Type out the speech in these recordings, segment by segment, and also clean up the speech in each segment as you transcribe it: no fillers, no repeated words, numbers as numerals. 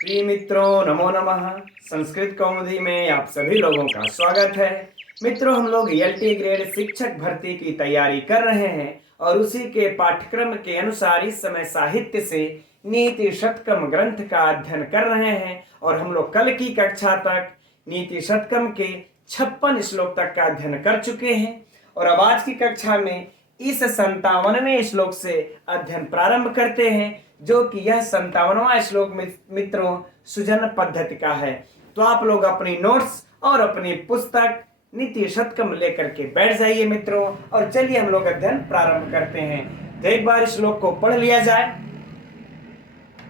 प्रिय मित्रों, नमो नमः। संस्कृत कौमुदी में आप सभी लोगों का स्वागत है। मित्रों, हम लोग एलटी ग्रेड शिक्षक भर्ती की तैयारी कर रहे हैं और उसी के पाठ्यक्रम के अनुसार इस समय साहित्य से नीति शतकम ग्रंथ का अध्ययन कर रहे हैं और हम लोग कल की कक्षा तक नीति शतकम के 56 श्लोक तक का अध्ययन कर चुके हैं और अब आज की कक्षा में इस 57वें श्लोक से अध्ययन प्रारंभ करते हैं, जो कि यह 57वां श्लोक मित्रों सुजन पद्धति का है। तो आप लोग अपनी नोट्स और अपनी पुस्तक नीति शतकम लेकर के बैठ जाइए मित्रों, और चलिए हम लोग अध्ययन प्रारंभ करते हैं। तो एक बार श्लोक को पढ़ लिया जाए।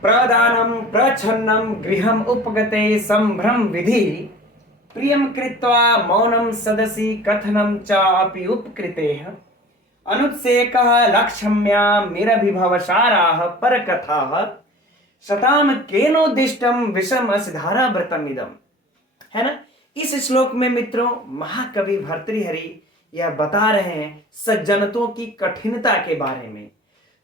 प्रदानम प्रच्छन्नम गृहम उपगते संभ्रम विधि प्रियम कृत्वा मौनम सदसि कथनम च अपि उपकृतेः अनुत्सेकः लक्ष्म्यामिरभिभवसाराः परकथाः शताम केनोद्दिष्टम विषम असिधाराव्रतमिदम्। है ना। इस श्लोक में मित्रों महाकवि भर्तृहरि यह बता रहे हैं सज्जनतों की कठिनता के बारे में।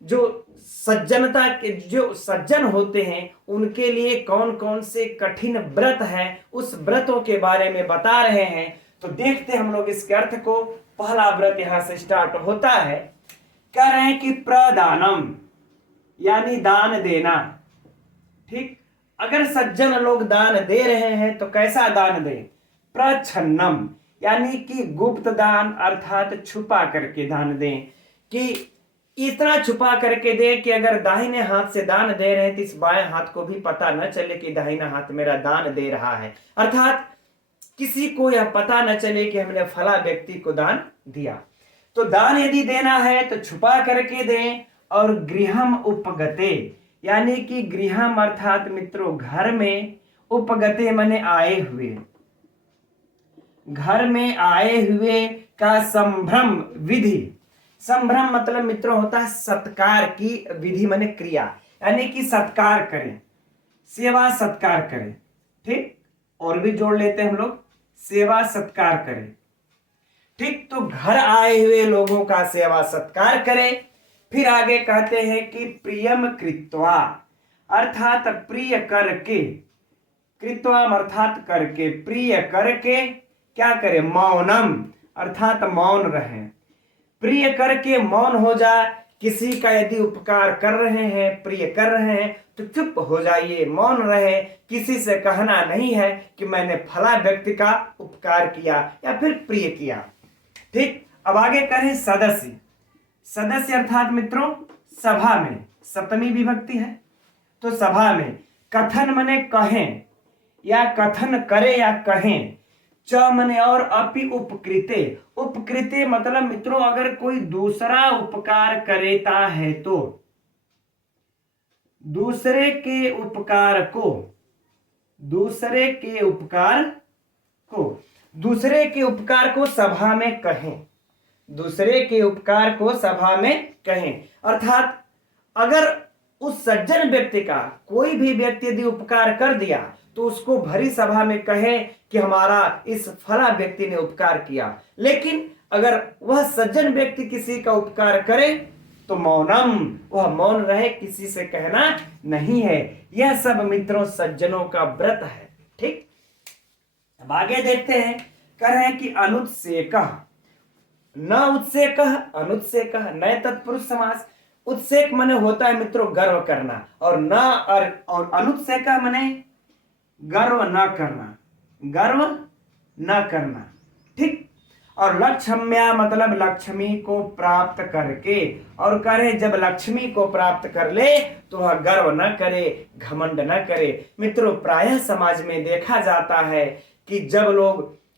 जो सज्जन होते हैं उनके लिए कौन कौन से कठिन व्रत हैं, उस व्रतों के बारे में बता रहे हैं। तो देखते हैं हम लोग इसके अर्थ को। पहला व्रत यहां से स्टार्ट होता है। कह रहे हैं कि प्रदानम यानी दान देना। ठीक, अगर सज्जन लोग दान दे रहे हैं तो कैसा दान दें? प्रच्छन्नम यानी कि गुप्त दान, अर्थात छुपा करके दान दें। कि इतना छुपा करके दे कि अगर दाहिने हाथ से दान दे रहे हैं तो इस बाएं हाथ को भी पता न चले कि दाहिना हाथ मेरा दान दे रहा है। अर्थात किसी को यह पता न चले कि हमने फला व्यक्ति को दान दिया। तो दान यदि देना है तो छुपा करके दें। और गृहम उपगते यानी कि गृहम अर्थात मित्रों घर में, उपगते माने आए हुए, घर में आए हुए का संभ्रम विधि। संभ्रम मतलब मित्रों होता है सत्कार की विधि माने क्रिया, यानी कि सत्कार करें, सेवा सत्कार करें। ठीक, और भी जोड़ लेते हैं हम लोग, सेवा सत्कार करें। ठीक, तो घर आए हुए लोगों का सेवा सत्कार करें। फिर आगे कहते हैं कि प्रियम कृत्वा अर्थात प्रिय करके, कृत्वाम अर्थात करके, प्रिय करके क्या करें? मौनम अर्थात मौन रहे। प्रिय करके मौन हो जाए। किसी का यदि उपकार कर रहे हैं, प्रिय कर रहे हैं तो चुप हो जाइए, मौन रहे। किसी से कहना नहीं है कि मैंने फला व्यक्ति का उपकार किया या फिर प्रिय किया। ठीक, अब आगे करें सदस्य। सदस्य अर्थात मित्रों सभा में, सप्तमी विभक्ति है तो सभा में। कथन मने कहें या कथन करे या कहें। च मने और, अपि उपकृते। उपकृते मतलब मित्रों अगर कोई दूसरा उपकार करेता है तो दूसरे के उपकार को, दूसरे के उपकार को सभा में कहें, दूसरे के उपकार को सभा में कहें। अर्थात अगर उस सज्जन व्यक्ति का कोई भी व्यक्ति यदि उपकार कर दिया तो उसको भरी सभा में कहे कि हमारा इस फला व्यक्ति ने उपकार किया। लेकिन अगर वह सज्जन व्यक्ति किसी का उपकार करे तो मौनम, वह मौन रहे, किसी से कहना नहीं है। यह सब मित्रों सज्जनों का व्रत है। ठीक, अब आगे देखते हैं। कह रहे हैं कि अनुत्सेकः, न उत्सेकः, अनुत्सेकः नए तत्पुरुष समास। उत्सेक माने होता है मित्रों गर्व करना, और न और अनुत्सेकः माने गर्व न करना, गर्व न करना। ठीक, और लक्ष्म्या मतलब लक्ष्मी को प्राप्त करके। और करे जब लक्ष्मी को प्राप्त कर ले तो वह गर्व न करे, घमंड न करे। मित्रों प्रायः समाज में देखा जाता है कि जब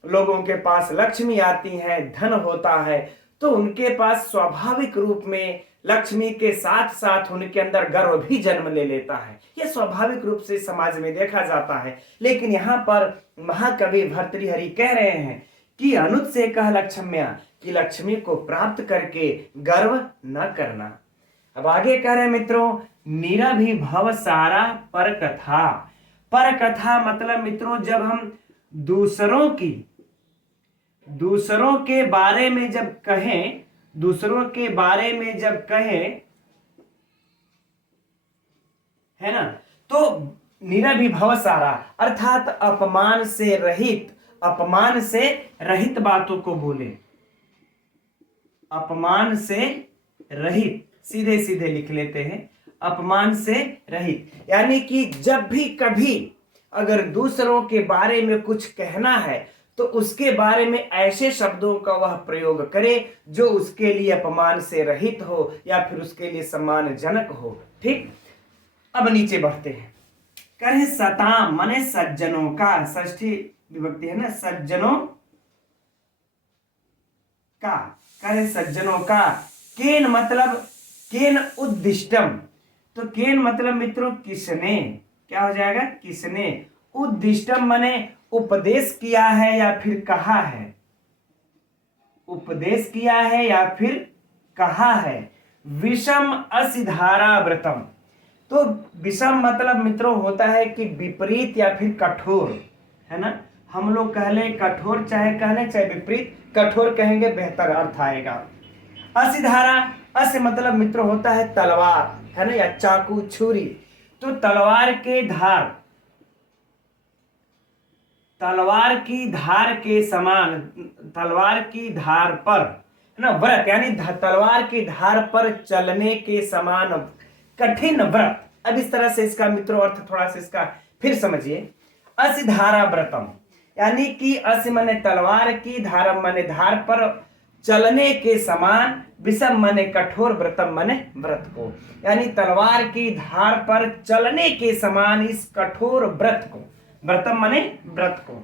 लोगों के पास लक्ष्मी आती है, धन होता है, तो उनके पास स्वाभाविक रूप में लक्ष्मी के साथ साथ उनके अंदर गर्व भी जन्म ले लेता है। यह स्वाभाविक रूप से समाज में देखा जाता है। लेकिन यहाँ पर महाकवि भर्तृहरि कह रहे हैं कि अनुत्सेकः लक्ष्म्या, कि लक्ष्मी को प्राप्त करके गर्व न करना। अब आगे कह रहे हैं मित्रों निरभिभव सारा पर कथा। पर कथा मतलब मित्रों जब हम दूसरों के बारे में जब कहें, दूसरों के बारे में जब कहें, है ना, तो निरभिभव सारा, अर्थात अपमान से रहित बातों को बोले, अपमान से रहित, सीधे सीधे लिख लेते हैं, अपमान से रहित, यानी कि जब भी कभी अगर दूसरों के बारे में कुछ कहना है तो उसके बारे में ऐसे शब्दों का वह प्रयोग करे जो उसके लिए अपमान से रहित हो या फिर उसके लिए सम्मानजनक हो। ठीक, अब नीचे बढ़ते हैं। करें सताम माने सज्जनों का, षष्ठी विभक्ति है ना, सज्जनों का, करें सज्जनों का। केन मतलब केन उद्दिष्टम, तो केन मतलब मित्रों किसने, क्या हो जाएगा, किसने। उद्दिष्टम माने उपदेश किया है या फिर कहा है, उपदेश किया है या फिर कहा है। विषम असिधारा व्रतम, तो विषम मतलब मित्रों होता है कि विपरीत या फिर कठोर, है ना। हम लोग कह लें कठोर, चाहे कह लें चाहे विपरीत, कठोर कहेंगे बेहतर अर्थ आएगा। असिधारा, अस मतलब मित्रों होता है तलवार, है ना, या चाकू छुरी, तो तलवार के धार, तलवार की धार के समान, तलवार की धार पर, है ना, व्रत यानी तलवार की धार पर चलने के समान कठिन व्रत। अब इस तरह से इसका मित्रों अर्थ थोड़ा सा इसका फिर समझिए। असिधारा व्रतम, यानी कि अस माने तलवार की, धारम माने धार पर चलने के समान, विषम माने कठोर, व्रतम माने व्रत को, यानी तलवार की धार पर चलने के समान इस कठोर व्रत को, व्रतम माने व्रत को।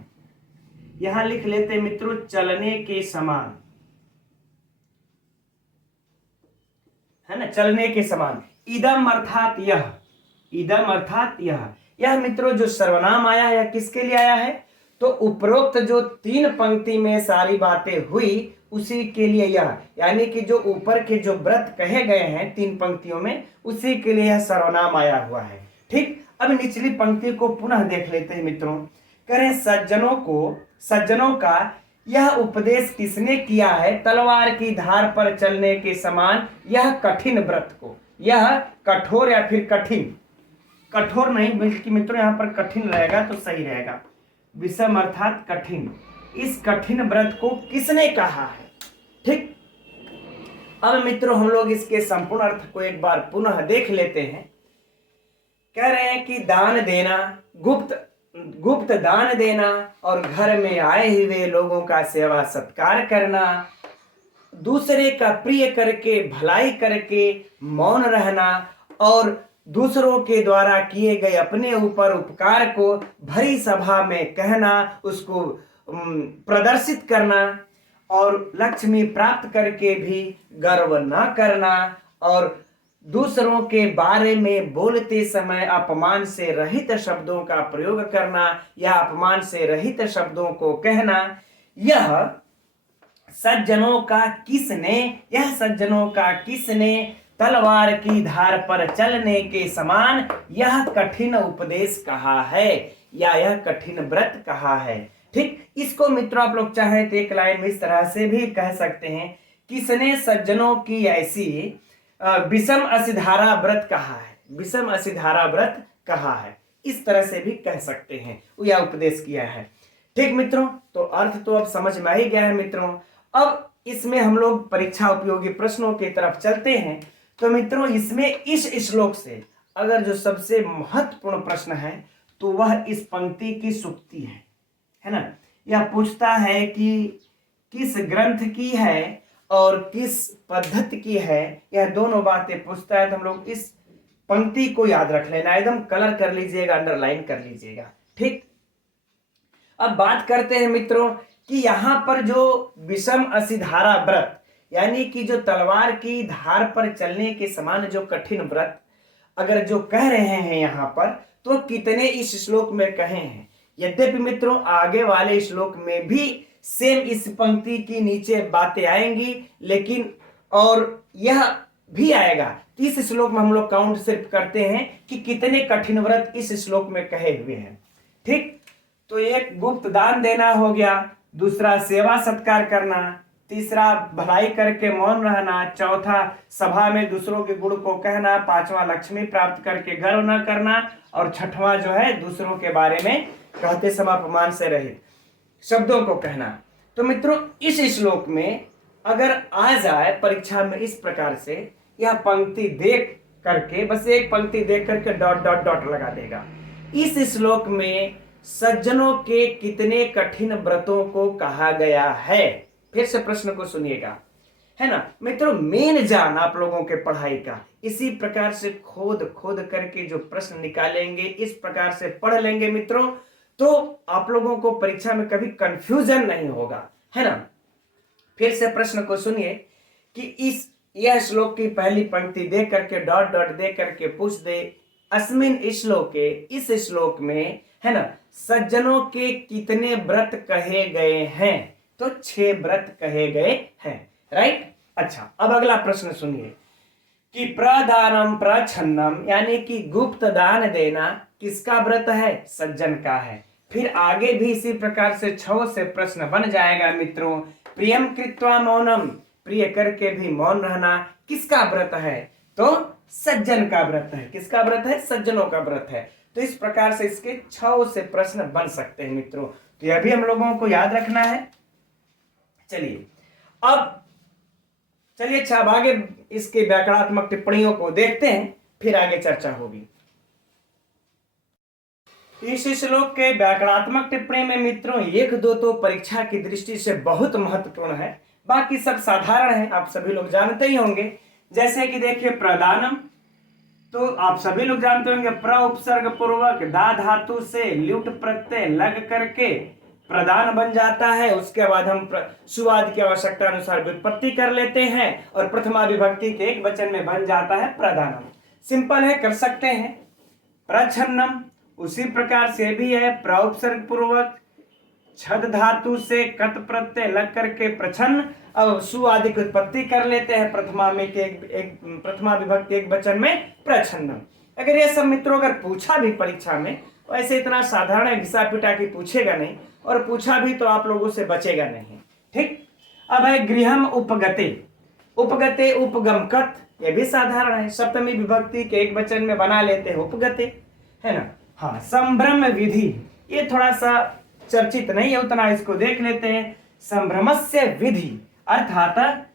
यहां लिख लेते मित्रों चलने के समान, है ना, चलने के समान। इदम अर्थात यह, इदम अर्थात यह मित्रों जो सर्वनाम आया है किसके लिए आया है, तो उपरोक्त जो 3 पंक्ति में सारी बातें हुई उसी के लिए यह, यानी कि जो ऊपर के जो व्रत कहे गए हैं 3 पंक्तियों में उसी के लिए यह सर्वनाम आया हुआ है। ठीक, अब निचली पंक्ति को पुनः देख लेते हैं मित्रों। करें सज्जनों को, सज्जनों का यह उपदेश किसने किया है, तलवार की धार पर चलने के समान यह कठिन व्रत को, यह कठोर या फिर कठिन, कठोर नहीं बल्कि मित्रों यहां पर कठिन रहेगा तो सही रहेगा, विषम अर्थात कठिन, इस कठिन व्रत को किसने कहा है। ठीक, अब मित्रों हम लोग इसके संपूर्ण अर्थ को एक बार पुनः देख लेते हैं। कह रहे हैं कि दान देना, गुप्त दान देना और घर में आए हुए लोगों का सेवा सत्कार करना, दूसरे का प्रिय करके भलाई करके मौन रहना और दूसरों के द्वारा किए गए अपने ऊपर उपकार को भरी सभा में कहना, उसको प्रदर्शित करना और लक्ष्मी प्राप्त करके भी गर्व न करना और दूसरों के बारे में बोलते समय अपमान से रहित शब्दों का प्रयोग करना या अपमान से रहित शब्दों को कहना, यह सज्जनों का किसने, यह सज्जनों का किसने तलवार की धार पर चलने के समान यह कठिन उपदेश कहा है या यह कठिन व्रत कहा है। ठीक, इसको मित्रों आप लोग चाहें तो एक लाइन में इस तरह से भी कह सकते हैं, किसने सज्जनों की ऐसी विषम असिधारा व्रत कहा है, विषम असिधारा व्रत कहा है, इस तरह से भी कह सकते हैं, यह उपदेश किया है। ठीक मित्रों, तो अर्थ तो अब समझ में ही गया है मित्रों। अब इसमें हम लोग परीक्षा उपयोगी प्रश्नों की तरफ चलते हैं। तो मित्रों इसमें इस श्लोक से अगर जो सबसे महत्वपूर्ण प्रश्न है तो वह इस पंक्ति की सुक्ति है ना। यह पूछता है कि किस ग्रंथ की है और किस पद्धति की है, यह दोनों बातें पूछता है। तो हम लोग इस पंक्ति को याद रख लेना, एकदम कलर कर लीजिएगा, अंडरलाइन कर लीजिएगा। ठीक, अब बात करते हैं मित्रों कि यहां पर जो विषम असिधारा व्रत यानी कि जो तलवार की धार पर चलने के समान जो कठिन व्रत अगर जो कह रहे हैं यहां पर, तो कितने इस श्लोक में कहे हैं। यद्यपि मित्रों आगे वाले श्लोक में भी सेम इस पंक्ति की नीचे बातें आएंगी, लेकिन और यह भी आएगा। इस श्लोक में हम लोग काउंट सिर्फ करते हैं कि कितने कठिन व्रत इस श्लोक में कहे हुए हैं। ठीक, तो एक गुप्त दान देना हो गया, दूसरा सेवा सत्कार करना, तीसरा भलाई करके मौन रहना, चौथा सभा में दूसरों के गुण को कहना, पांचवा लक्ष्मी प्राप्त करके गर्व न करना, और छठवां जो है दूसरों के बारे में कहते समय अपमान से रहित शब्दों को कहना। तो मित्रों इस श्लोक में अगर आ जाए परीक्षा में इस प्रकार से, यह पंक्ति देख करके, बस एक पंक्ति देख करके डॉट डॉट डॉट लगा देगा। इस श्लोक में सज्जनों के कितने कठिन व्रतों को कहा गया है, फिर से प्रश्न को सुनिएगा, है ना मित्रों। मेन जान आप लोगों के पढ़ाई का इसी प्रकार से खोद खोद करके जो प्रश्न निकालेंगे, इस प्रकार से पढ़ लेंगे मित्रों, तो आप लोगों को परीक्षा में कभी कंफ्यूजन नहीं होगा, है ना। फिर से प्रश्न को सुनिए कि यह श्लोक की पहली पंक्ति दे करके डॉट डॉट दे करके पूछ दे, अस्मिन श्लोके, इस श्लोक में, है ना, सज्जनों के कितने व्रत कहे गए हैं, तो 6 व्रत कहे गए हैं, राइट। अच्छा, अब अगला प्रश्न सुनिए कि प्रदानम प्रछन्नम, यानी कि गुप्त दान देना किसका व्रत है, सज्जन का है। फिर आगे भी इसी प्रकार से 6 से प्रश्न बन जाएगा मित्रों। प्रियम कृत्वा मौनम, प्रिय करके भी मौन रहना किसका व्रत है, तो सज्जन का व्रत है। किसका व्रत है, सज्जनों का व्रत है। तो इस प्रकार से इसके 6 से प्रश्न बन सकते हैं मित्रों, तो यह भी हम लोगों को याद रखना है। चलिए अच्छा, अब आगे इसके व्याकरणात्मक टिप्पणियों को देखते हैं, फिर आगे चर्चा होगी। इस श्लोक के व्याकरणात्मक टिप्पणी में मित्रों 1-2 तो परीक्षा की दृष्टि से बहुत महत्वपूर्ण है, बाकी सब साधारण है, आप सभी लोग जानते ही होंगे। जैसे कि देखिए प्रदानम, तो आप सभी लोग जानते होंगे, प्र उपसर्ग पूर्वक दा धातु से ल्युट प्रत्यय लग करके प्रदान बन जाता है। उसके बाद हम सुवाद की आवश्यकता अनुसार व्युत्पत्ति कर लेते हैं और प्रथमा विभक्ति के एक वचन में बन जाता है प्रदानम। सिंपल है, कर सकते हैं। प्रछन्नम उसी प्रकार से भी है, प्र उपसर्ग पूर्वक छद धातु से कत प्रत्यय लग करके प्रछन्न, अब सु आदि की उत्पत्ति कर लेते हैं प्रथमा विभक्ति एक वचन में प्रछन्नम। अगर ये सब मित्रों अगर पूछा भी परीक्षा में, वैसे इतना साधारण है, घिसा पिटा की पूछेगा नहीं, और पूछा भी तो आप लोगों से बचेगा नहीं, ठीक। अब है गृहम उपगते, उपगते उपगमकत, ये भी साधारण है, सप्तमी विभक्ति के एक वचन में बना लेते हैं उपगते, है ना। हाँ, संभ्रम विधि, ये थोड़ा सा चर्चित नहीं है उतना, इसको देख लेते हैं। संभ्रमस्य विधि अर्थात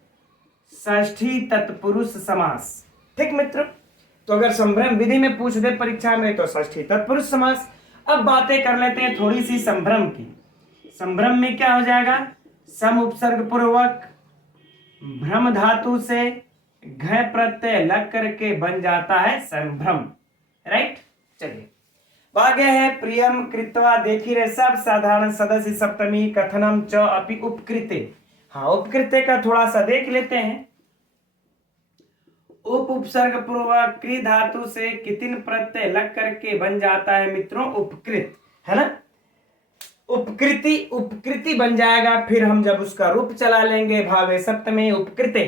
षष्ठी तत्पुरुष समास, ठीक मित्र। तो अगर संभ्रम विधि में पूछ दे परीक्षा में तो षष्ठी तत्पुरुष समास। अब बातें कर लेते हैं थोड़ी सी संभ्रम की। संभ्रम में क्या हो जाएगा, सम उपसर्ग पूर्वक भ्रम धातु से घ प्रत्यय लग करके बन जाता है संभ्रम, राइट। चलिए आगे है प्रियम कृत्वा, देखी रहे सब साधारण सदस्य सप्तमी कथनम च अपि उपकृते। हाँ, उपकृते का थोड़ा सा देख लेते हैं। उप उपसर्ग पूर्वक कृ धातु से कितिन प्रत्यय लग करके बन जाता है मित्रों उपकृत, है ना। उपकृति बन जाएगा, फिर हम जब उसका रूप चला लेंगे भावे सप्तमी उपकृते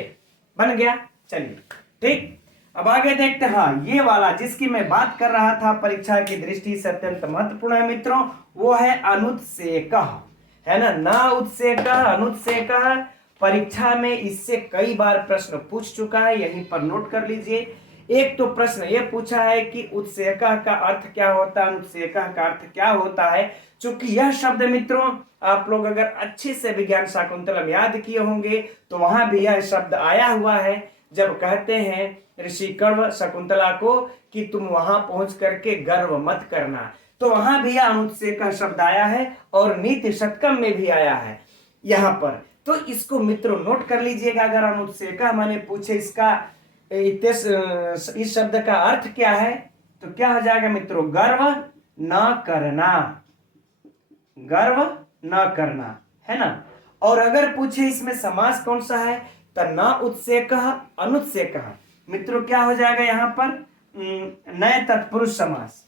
बन गया। चलिए ठीक, अब आगे देखते हैं। हाँ, ये वाला जिसकी मैं बात कर रहा था परीक्षा की दृष्टि से अत्यंत महत्वपूर्ण है मित्रों, वो है अनुत्सेकः, है ना। ना उत्सेकः, अनुत्सेकः, परीक्षा में इससे कई बार प्रश्न पूछ चुका है, यहीं पर नोट कर लीजिए। एक तो प्रश्न ये पूछा है कि उत्सेकः का अर्थ क्या होता है, अनुत्सेकः का अर्थ क्या होता है। चूंकि यह शब्द मित्रों आप लोग अगर अच्छे से विज्ञान शाकुंतलम याद किए होंगे तो वहां भी यह शब्द आया हुआ है, जब कहते हैं ऋषि कण्व शकुंतला को कि तुम वहां पहुंच करके गर्व मत करना, तो वहां भी यह अनुत्सेकः शब्द आया है और नीति शतकम में भी आया है यहाँ पर। तो इसको मित्रों नोट कर लीजिएगा। अगर अनुत्सेकः माने पूछे इसका इस शब्द का अर्थ क्या है, तो क्या हो जाएगा मित्रों, गर्व न करना, गर्व न करना, है ना। और अगर पूछे इसमें समास कौन सा है, तो न उत्सेकः अनुत्सेकः, मित्रों क्या हो जाएगा यहाँ पर, नए तत्पुरुष समास।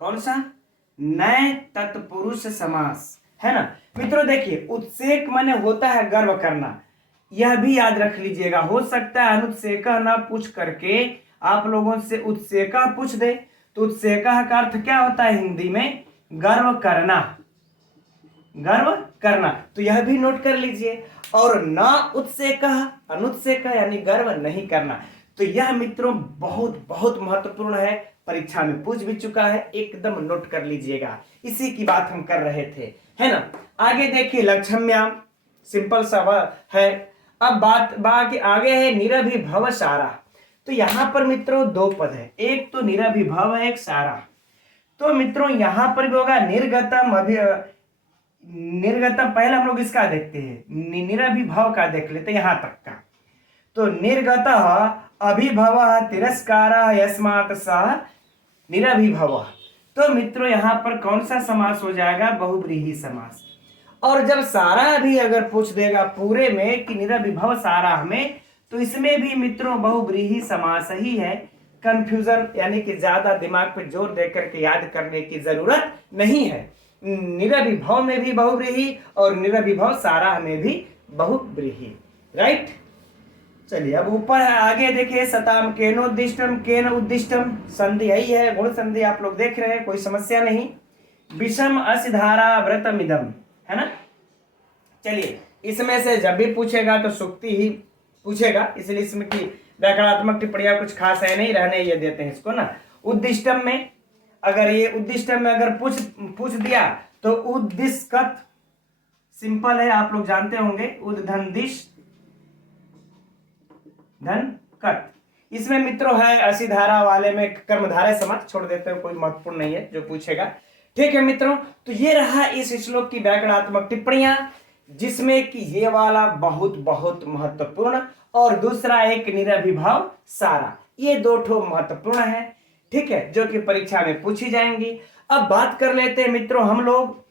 कौन सा, नए तत्पुरुष समास, है ना। मित्रों देखिए, उत्सेक माने होता है गर्व करना, यह भी याद रख लीजिएगा। हो सकता है अनुत्सेकः ना पूछ करके आप लोगों से उत्सेकः पूछ दे, तो उत्सेकः का अर्थ क्या होता है हिंदी में, गर्व करना, गर्व करना, तो यह भी नोट कर लीजिए। और ना उत्सेकः, अनुत्सेकः यानी गर्व नहीं करना, तो यह मित्रों बहुत बहुत महत्वपूर्ण है, परीक्षा में पूछ भी चुका है, एकदम नोट कर लीजिएगा। इसी की बात हम कर रहे थे, है ना। आगे देखिए लक्षम्याम, सिंपल सा है। अब बात बाकी आगे है निरभिभव सारा। तो यहां पर मित्रों दो पद है, एक तो निरभिभव है, एक सारा। तो मित्रों यहां पर भी होगा निर्गतम निर्गतम, पहले हम लोग इसका देखते हैं, निरभिभव का देख लेते हैं यहां तक का। तो निर्गतः अभिभवः तिरस्कारः यस्मात् सः निरभिभवः। तो मित्रों यहां पर कौन सा समास हो जाएगा, बहुव्रीहि समास। और जब सारा भी अगर पूछ देगा पूरे में कि निरभिभव सारा हमें, तो इसमें भी मित्रों बहुव्रीहि समास ही है। कंफ्यूजन यानी कि ज्यादा दिमाग पे जोर देकर के याद करने की जरूरत नहीं है। निरभिभव में भी बहुव्रीहि और निरभिभव सारा में भी बहुव्रीहि, राइट। चलिए अब ऊपर है, आगे देखिए सताम केनोद्दिष्टम, केन उद्दिष्टम, संधि यही है, गुण संधि आप लोग देख रहे हैं, कोई समस्या नहीं। विषम असिधारा व्रतमिदम, है ना। चलिए इसमें से जब भी पूछेगा तो सुक्ति ही पूछेगा, इसलिए इसमें की व्याकरणात्मक टिप्पणियां कुछ खास है नहीं, रहने ये देते हैं इसको ना। उद्दिष्टम में अगर ये उद्दिष्टम में अगर पूछ दिया तो उद्दिष्कत, सिंपल है, आप लोग जानते होंगे, उद्धन दिश धन कट। इसमें मित्रों है असिधारा वाले में कर्मधारय समास, छोड़ देते हैं, कोई महत्वपूर्ण नहीं है जो पूछेगा, ठीक है मित्रों। तो ये रहा इस श्लोक की व्याकरणात्मक टिप्पणियां, जिसमें कि ये वाला बहुत बहुत महत्वपूर्ण और दूसरा एक निरभिभव सारा, ये दो ठो महत्वपूर्ण है, ठीक है, जो कि परीक्षा में पूछी जाएंगी। अब बात कर लेते हैं मित्रों हम लोग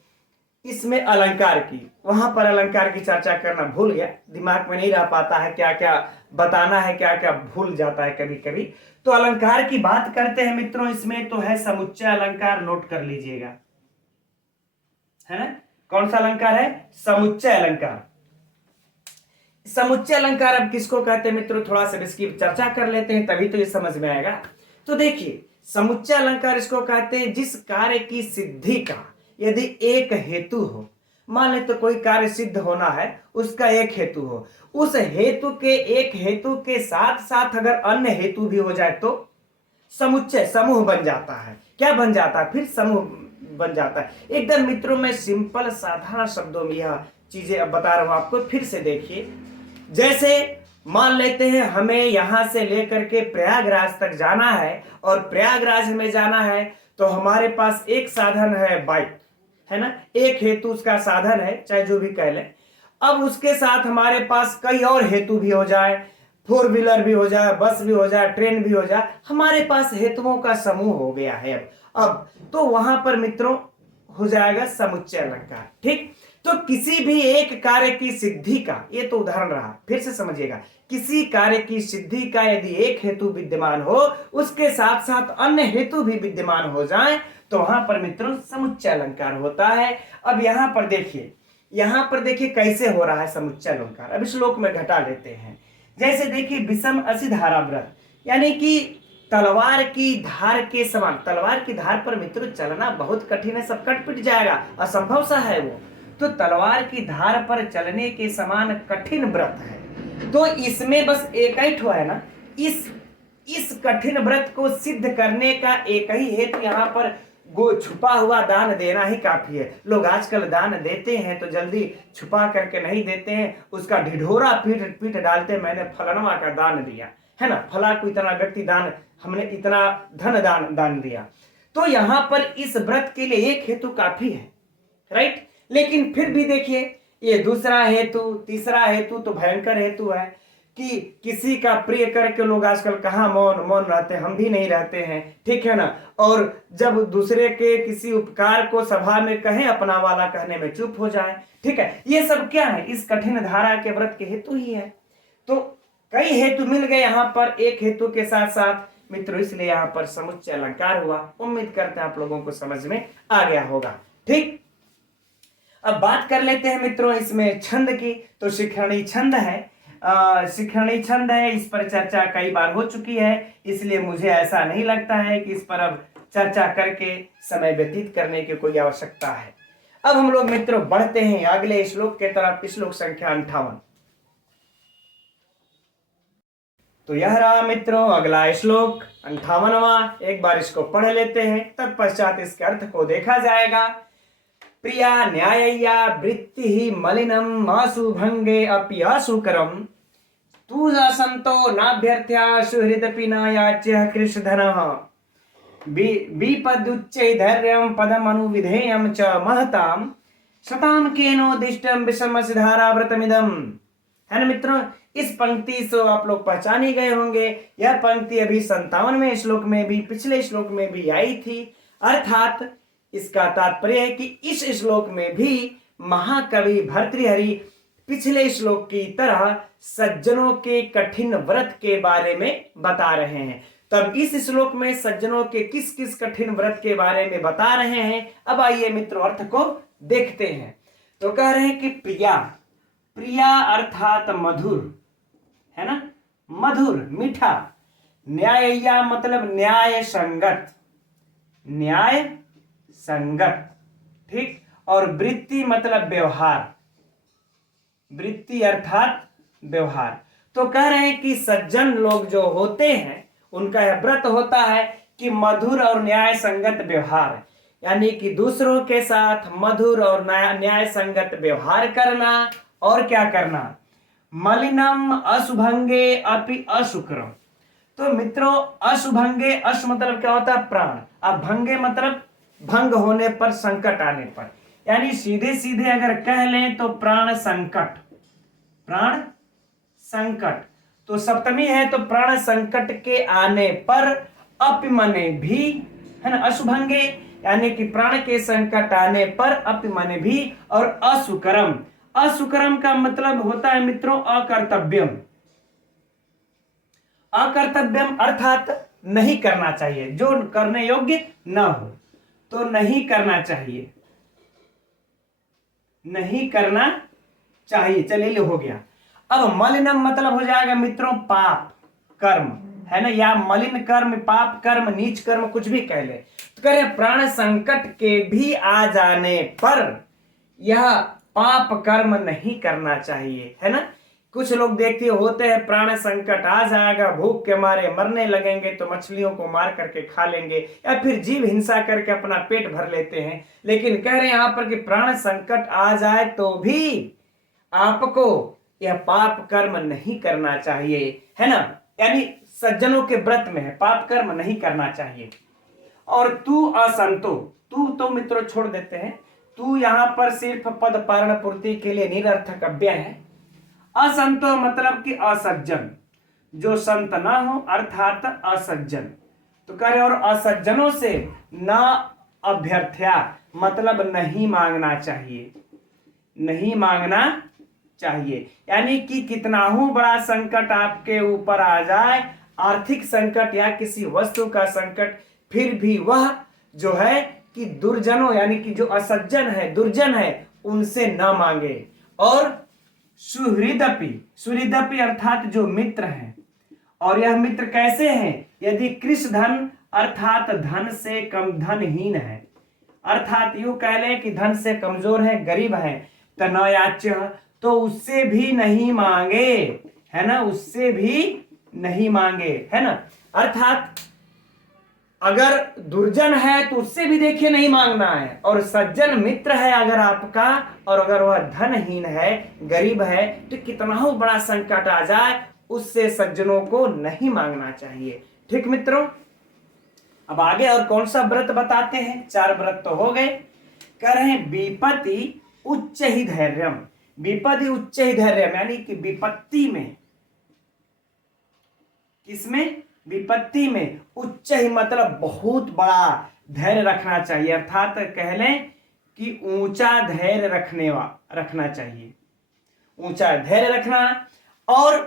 इसमें अलंकार की। वहां पर अलंकार की चर्चा करना भूल गया, दिमाग में नहीं रह पाता है, क्या क्या बताना है क्या क्या भूल जाता है कभी कभी। तो अलंकार की बात करते हैं मित्रों, इसमें तो है समुच्चय अलंकार, नोट कर लीजिएगा, है ना। कौन सा अलंकार है, समुच्चय अलंकार। समुच्चय अलंकार अब किसको कहते हैं मित्रों, थोड़ा सा इसकी चर्चा कर लेते हैं, तभी तो ये समझ में आएगा। तो देखिए समुच्चय अलंकार इसको कहते हैं जिस कार्य की सिद्धि का यदि एक हेतु हो, मान ले तो कोई कार्य सिद्ध होना है, उसका एक हेतु हो, उस हेतु के एक हेतु के साथ साथ अगर अन्य हेतु भी हो जाए तो समुच्चय, समूह बन जाता है। क्या बन जाता है, फिर समूह बन जाता है। एकदम मित्रों मैं सिंपल साधारण शब्दों में यह चीजें अब बता रहा हूं आपको, फिर से देखिए। जैसे मान लेते हैं हमें यहां से लेकर के प्रयागराज तक जाना है, और प्रयागराज में जाना है तो हमारे पास एक साधन है बाइक, है ना, एक हेतु उसका साधन है, चाहे जो भी कह लें। अब उसके साथ हमारे पास कई और हेतु भी हो जाए, 4 व्हीलर भी हो जाए, बस भी हो जाए, ट्रेन भी हो जाए, हमारे पास हेतुओं का समूह हो गया है। अब तो वहां पर मित्रों हो जाएगा समुच्चय अलंकार, ठीक। तो किसी भी एक कार्य की सिद्धि का, ये तो उदाहरण रहा, फिर से समझिएगा, किसी कार्य की सिद्धि का यदि एक हेतु विद्यमान हो, उसके साथ साथ अन्य हेतु भी विद्यमान हो जाएं, तो वहां पर मित्रों समुच्चय अलंकार होता है। अब यहां पर देखिए कैसे हो रहा है समुच्चय अलंकार। अब श्लोक में घटा लेते हैं। जैसे देखिए विषम असिधारा व्रत, यानी कि तलवार की धार के समान, तलवार की धार पर मित्रों चलना बहुत कठिन है, सब कट पिट जाएगा, असंभव सा है वो। तो तलवार की धार पर चलने के समान कठिन व्रत है। तो इसमें बस एक ही ठो है ना, इस कठिन व्रत को सिद्ध करने का एक ही हेतु यहाँ पर छुपा हुआ दान देना ही काफी है। लोग आजकल दान देते हैं तो जल्दी छुपा करके नहीं देते हैं, उसका ढिढोरा पीट डालते, मैंने फलाना का दान दिया, है ना, फला को इतना व्यक्ति दान, हमने इतना धन दान दिया। तो यहां पर इस व्रत के लिए एक हेतु काफी है, राइट। लेकिन फिर भी देखिए ये दूसरा हेतु, तीसरा हेतु तो भयंकर हेतु है कि किसी का प्रिय करके लोग आजकल कहाँ मौन रहते हैं, हम भी नहीं रहते हैं, ठीक है ना। और जब दूसरे के किसी उपकार को सभा में कहें, अपना वाला कहने में चुप हो जाए, ठीक है। ये सब क्या है, इस कठिन धारा के व्रत के हेतु ही है। तो कई हेतु मिल गए यहाँ पर एक हेतु के साथ साथ मित्रों, इसलिए यहाँ पर समुच्चय अलंकार हुआ। उम्मीद करते हैं आप लोगों को समझ में आ गया होगा, ठीक। अब बात कर लेते हैं मित्रों इसमें छंद की। तो शिखरणी छंद है, शिखरणी छंद है, इस पर चर्चा कई बार हो चुकी है, इसलिए मुझे ऐसा नहीं लगता है कि इस पर अब चर्चा करके समय व्यतीत करने की कोई आवश्यकता है। अब हम लोग मित्रों बढ़ते हैं अगले श्लोक के तरफ, श्लोक संख्या 58। तो यह रहा मित्रों अगला श्लोक 58वां। एक बार इसको पढ़ लेते हैं, तत्पश्चात इसके अर्थ को देखा जाएगा। प्रिया न्याय्या वृत्ति ही मलिनम अशुभंगे अपि अशुकरम तू संतो नाभ्यर्थ्या सुहृदपि न याच्य कृष्णधनः विपदुच्चैधैर्यं पदमनुविधेयं च महतां शतां केनोदिष्टं विषमसिधाराव्रतमिदं। है ना मित्रों, इस पंक्ति से आप लोग पहचान ही गए होंगे। यह पंक्ति अभी 57वें श्लोक में भी, पिछले श्लोक में भी आई थी। अर्थात इसका तात्पर्य है कि इस श्लोक में भी महाकवि भर्तृहरि पिछले श्लोक की तरह सज्जनों के कठिन व्रत के बारे में बता रहे हैं। तब इस श्लोक में सज्जनों के किस किस कठिन व्रत के बारे में बता रहे हैं, अब आइए मित्रों अर्थ को देखते हैं। तो कह रहे हैं कि प्रिया, प्रिया अर्थात मधुर, है ना, मधुर मीठा। न्याय्या मतलब न्याय संगत, न्याय संगत, ठीक। और वृत्ति मतलब व्यवहार, वृत्ति अर्थात व्यवहार। तो कह रहे हैं कि सज्जन लोग जो होते हैं उनका यह व्रत होता है कि मधुर और न्याय संगत व्यवहार, यानी कि दूसरों के साथ मधुर और न्याय संगत व्यवहार करना। और क्या करना, मलिनम अशुभंगे अपि अशुक्रम। तो मित्रों अशुभंगे, अशु मतलब क्या होता है, प्राण। अब भंगे मतलब भंग होने पर, संकट आने पर, यानी सीधे सीधे अगर कह लें तो प्राण संकट, प्राण संकट। तो सप्तमी है तो प्राण संकट के आने पर अपिमने भी, है ना, अशुभंगे यानी कि प्राण के संकट आने पर अपिमने भी। और असुकरम, असुकरम का मतलब होता है मित्रों अकर्तव्यम, अकर्तव्यम अर्थात नहीं करना चाहिए, जो करने योग्य न हो तो नहीं करना चाहिए, नहीं करना चाहिए। चलिए हो गया। अब मलिनम मतलब हो जाएगा मित्रों पाप कर्म, है ना, या मलिन कर्म, पाप कर्म, नीच कर्म, कुछ भी कह ले। तो कह रहे प्राण संकट के भी आ जाने पर यह पाप कर्म नहीं करना चाहिए, है ना। कुछ लोग देखते होते हैं प्राण संकट आ जाएगा, भूख के मारे मरने लगेंगे तो मछलियों को मार करके खा लेंगे या फिर जीव हिंसा करके अपना पेट भर लेते हैं। लेकिन कह रहे हैं यहां पर कि प्राण संकट आ जाए तो भी आपको यह पाप कर्म नहीं करना चाहिए, है ना, यानी सज्जनों के व्रत में है, पाप कर्म नहीं करना चाहिए। और तू असंतो, तू तो मित्रों छोड़ देते हैं, तू यहां पर सिर्फ पद पारण पूर्ति के लिए निरर्थक अव्यय है। असंतो मतलब कि असज्जन, जो संत ना हो अर्थात असज्जन। तो कह रहे और असज्जनों से न अभ्यर्थ्या मतलब नहीं मांगना चाहिए, नहीं मांगना चाहिए। यानी कि कितना ही बड़ा संकट आपके ऊपर आ जाए, आर्थिक संकट या किसी वस्तु का संकट, फिर भी वह जो है कि दुर्जनों यानी कि जो असज्जन है, दुर्जन है, उनसे न मांगे। और सुहृदपि, सुहृदपि अर्थात जो मित्र हैं, और यह मित्र कैसे हैं, यदि कृष धन अर्थात धन से कम धनहीन है, अर्थात यूं कह ले कि धन से कमजोर है, गरीब है, तनयाच्य तो उससे भी नहीं मांगे, है ना, उससे भी नहीं मांगे, है ना। अर्थात अगर दुर्जन है तो उससे भी देखिए नहीं मांगना है, और सज्जन मित्र है अगर आपका, और अगर वह धनहीन है, गरीब है, तो कितना ही बड़ा संकट आ जाए उससे सज्जनों को नहीं मांगना चाहिए। ठीक मित्रों, अब आगे और कौन सा व्रत बताते हैं। 4 व्रत तो हो गए। कह रहे हैं विपत्ति उच्च ही धैर्यम, विपत्ति उच्च ही धैर्यम यानी कि विपत्ति में, किसमें, विपत्ति में, उच्च ही मतलब बहुत बड़ा धैर्य रखना चाहिए, अर्थात कह लें कि ऊंचा धैर्य रखना चाहिए, ऊंचा धैर्य रखना। और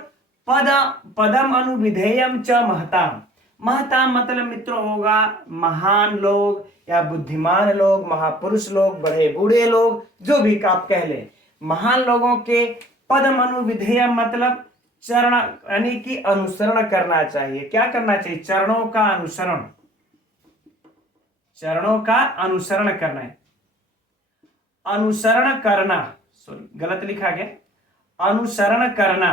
पदम अनुविधेयम च महताम, महताम मतलब मित्रों होगा महान लोग या बुद्धिमान लोग, महापुरुष लोग, बड़े बूढ़े लोग, जो भी आप कह लें, महान लोगों के पदम अनुविधेयम मतलब चरण यानी कि अनुसरण करना चाहिए। क्या करना चाहिए, चरणों का अनुसरण, चरणों का अनुसरण करना है। अनुसरण करना, सॉरी गलत लिखा गया, अनुसरण करना।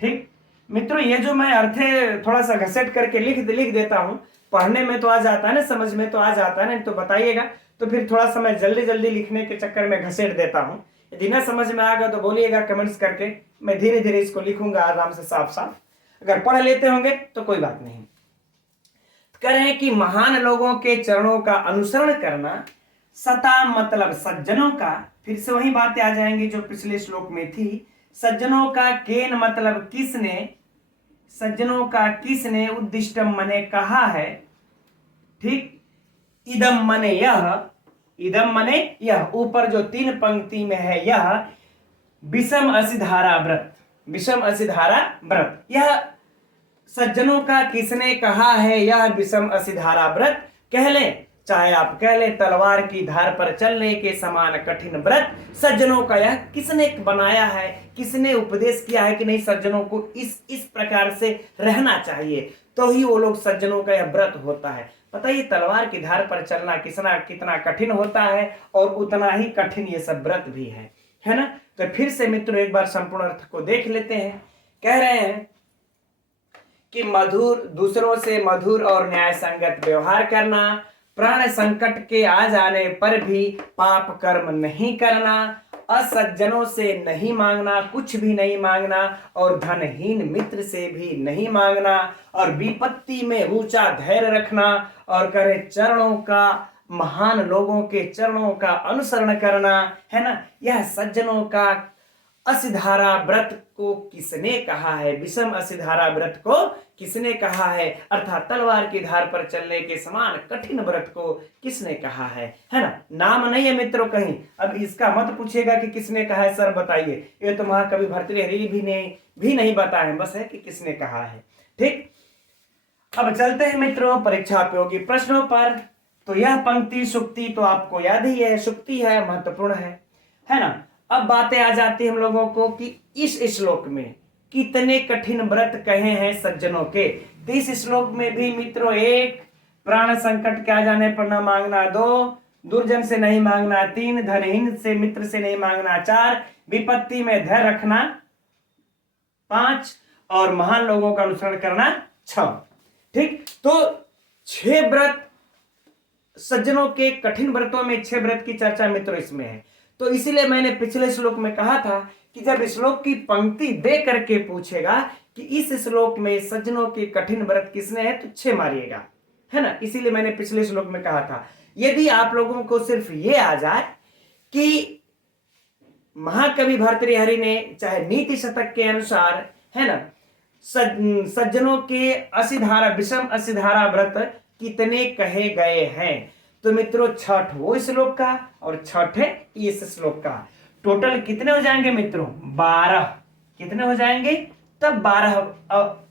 ठीक मित्रों, ये जो मैं अर्थ थोड़ा सा घसेट करके लिख देता हूं, पढ़ने में तो आ जाता है ना, समझ में तो आ जाता है ना, तो बताइएगा। तो फिर थोड़ा सा मैं जल्दी जल्दी लिखने के चक्कर में घसेट देता हूं। यदि ना समझ में आ गया तो बोलिएगा कमेंट्स करके, मैं धीरे धीरे इसको लिखूंगा आराम से साफ साफ। अगर पढ़ लेते होंगे तो कोई बात नहीं। कह रहे हैं कि महान लोगों के चरणों का अनुसरण करना, सता मतलब सज्जनों का, फिर से वही बातें आ जाएंगी जो पिछले श्लोक में थी। सज्जनों का केन मतलब किसने, सज्जनों का किसने, उद्दिष्टम मने कहा है। ठीक, इदम मने यह, इदम मने यह, ऊपर जो 3 पंक्ति में है यह, विषम असिधारा व्रत, विषम असिधारा व्रत, यह सज्जनों का किसने कहा है, यह विषम असिधारा व्रत कह ले, चाहे आप कह ले तलवार की धार पर चलने के समान कठिन व्रत, सज्जनों का यह किसने बनाया है, किसने उपदेश किया है कि नहीं सज्जनों को इस प्रकार से रहना चाहिए, तो ही वो लोग सज्जनों का यह व्रत होता है। पता ही तलवार की धार पर चलना कितना कठिन होता है, और उतना ही कठिन ये सब व्रत भी है ना। तो फिर से मित्रों एक बार संपूर्ण अर्थ को देख लेते हैं। कह रहे हैं कि मधुर, दूसरों से मधुर और न्याय संगत व्यवहार करना, प्राण संकट के आ जाने पर भी पाप कर्म नहीं करना, असज्जनों से नहीं मांगना, कुछ भी नहीं मांगना, और धनहीन मित्र से भी नहीं मांगना, और विपत्ति में ऊंचा धैर्य रखना, और करे चरणों का, महान लोगों के चरणों का अनुसरण करना, है ना। यह सज्जनों का असिधारा व्रत को किसने कहा है, विषम असिधारा व्रत को किसने कहा है, अर्थात तलवार की धार पर चलने के समान कठिन व्रत को किसने कहा है ना। नाम नहीं है मित्रों कहीं, अब इसका मत पूछिएगा कि किसने कहा है सर बताइए, ये तो महाकवि भर्तृहरि भी नहीं बताए, बस है कि किसने कहा है। ठीक, अब चलते हैं मित्रों परीक्षा उपयोगी प्रश्नों पर। तो यह पंक्ति सुक्ति तो आपको याद ही है, सुक्ति है, महत्वपूर्ण है ना। अब बातें आ जाती हम लोगों को कि इस श्लोक में कितने कठिन व्रत कहे हैं सज्जनों के। तो इस श्लोक में भी मित्रों 1, प्राण संकट के आ जाने पर न मांगना, 2, दुर्जन से नहीं मांगना, 3, धनहीन से मित्र से नहीं मांगना, 4, विपत्ति में धैर्य रखना, 5, और महान लोगों का अनुसरण करना, 6। ठीक, तो 6 व्रत सज्जनों के कठिन व्रतों में 6 व्रत की चर्चा मित्रों इसमें है। तो इसीलिए मैंने पिछले श्लोक में कहा था कि जब श्लोक की पंक्ति दे करके पूछेगा कि इस श्लोक में सज्जनों के कठिन व्रत किसने है, तो 6 मारिएगा, है ना। इसीलिए मैंने पिछले श्लोक में कहा था। यदि आप लोगों को सिर्फ ये आ जाए कि महाकवि भर्तृहरि ने चाहे नीति शतक के अनुसार, है ना, सज्जनों के असिधारा, विषम असिधारा व्रत कितने कहे गए हैं, तो मित्रों 6 वो श्लोक का और 6 इस श्लोक का, टोटल कितने हो जाएंगे मित्रों, 12। कितने हो जाएंगे, तब 12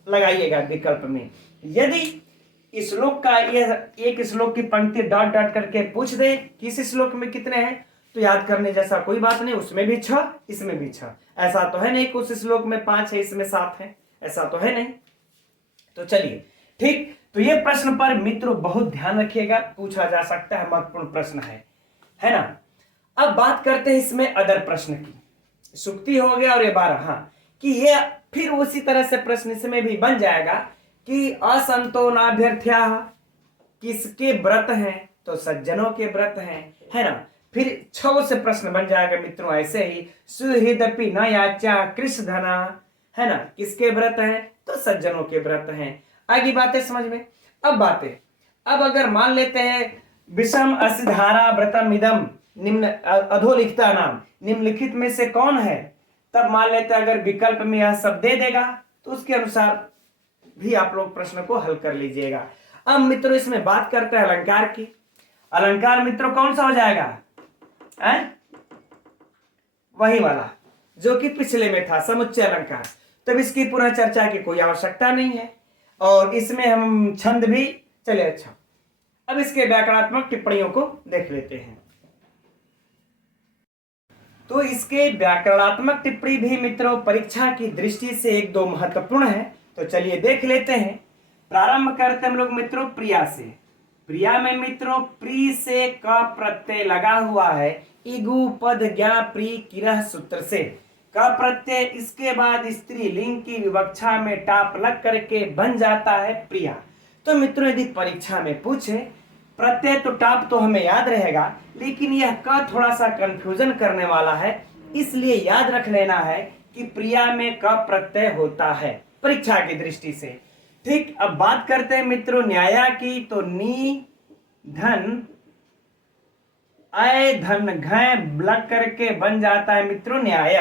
लगाइएगा विकल्प में। यदि श्लोक का यह एक श्लोक की पंक्ति डॉट डॉट करके पूछ दे किस श्लोक में कितने हैं, तो याद करने जैसा कोई बात नहीं, उसमें भी 6, इसमें भी 6। ऐसा तो है नहीं कि उस श्लोक में 5 है इसमें 7 है, ऐसा तो है नहीं। तो चलिए ठीक, तो ये प्रश्न पर मित्रों बहुत ध्यान रखिएगा, पूछा जा सकता है, महत्वपूर्ण प्रश्न है ना। अब बात करते हैं इसमें अदर प्रश्न की। सुक्ति हो गया और ये 12, हाँ, कि ये फिर उसी तरह से प्रश्न इसमें भी बन जाएगा कि असंतोनाभ्यर्थ्या किसके व्रत हैं, तो सज्जनों के व्रत हैं, है ना। फिर 6 से प्रश्न बन जाएगा मित्रों ऐसे ही, सुहृदपि न याचा कृष धना, है ना, किसके व्रत हैं, तो सज्जनों के व्रत हैं। आगे बातें समझ में। अब अगर मान लेते हैं विषम असिधारा व्रतम इदम निम्न अधोलिखिता नाम, निम्नलिखित में से कौन है, तब मान लेते हैं अगर विकल्प में यह सब दे देगा तो उसके अनुसार भी आप लोग प्रश्न को हल कर लीजिएगा। अब मित्रों इसमें बात करते हैं अलंकार की। अलंकार मित्रों कौन सा हो जाएगा, वही वाला जो कि पिछले में था, समुच्चय अलंकार। तब इसकी पुनः चर्चा की कोई आवश्यकता नहीं है, और इसमें हम छंद भी, चले अच्छा, अब इसके व्याकरणात्मक टिप्पणियों को देख लेते हैं। तो इसके व्याकरणात्मक टिप्पणी भी मित्रों परीक्षा की दृष्टि से 1-2 महत्वपूर्ण है, तो चलिए देख लेते हैं। प्रारंभ करते हम लोग मित्रों प्रिया से। प्रिया में मित्रों प्री से क प्रत्यय लगा हुआ है, इगु पद ज्ञा प्री किरह सूत्र से क प्रत्यय, इसके बाद स्त्रीलिंग की विवक्षा में टाप लग करके बन जाता है प्रिया। तो मित्रों यदि परीक्षा में पूछे, प्रत्यय तो टाप तो हमें याद रहेगा, लेकिन यह क थोड़ा सा कंफ्यूजन करने वाला है, इसलिए याद रख लेना है कि प्रिया में क प्रत्यय होता है परीक्षा की दृष्टि से। ठीक, अब बात करते हैं मित्रों न्याया की। तो नी धन अय धन घय लग करके बन जाता है मित्रों न्याय,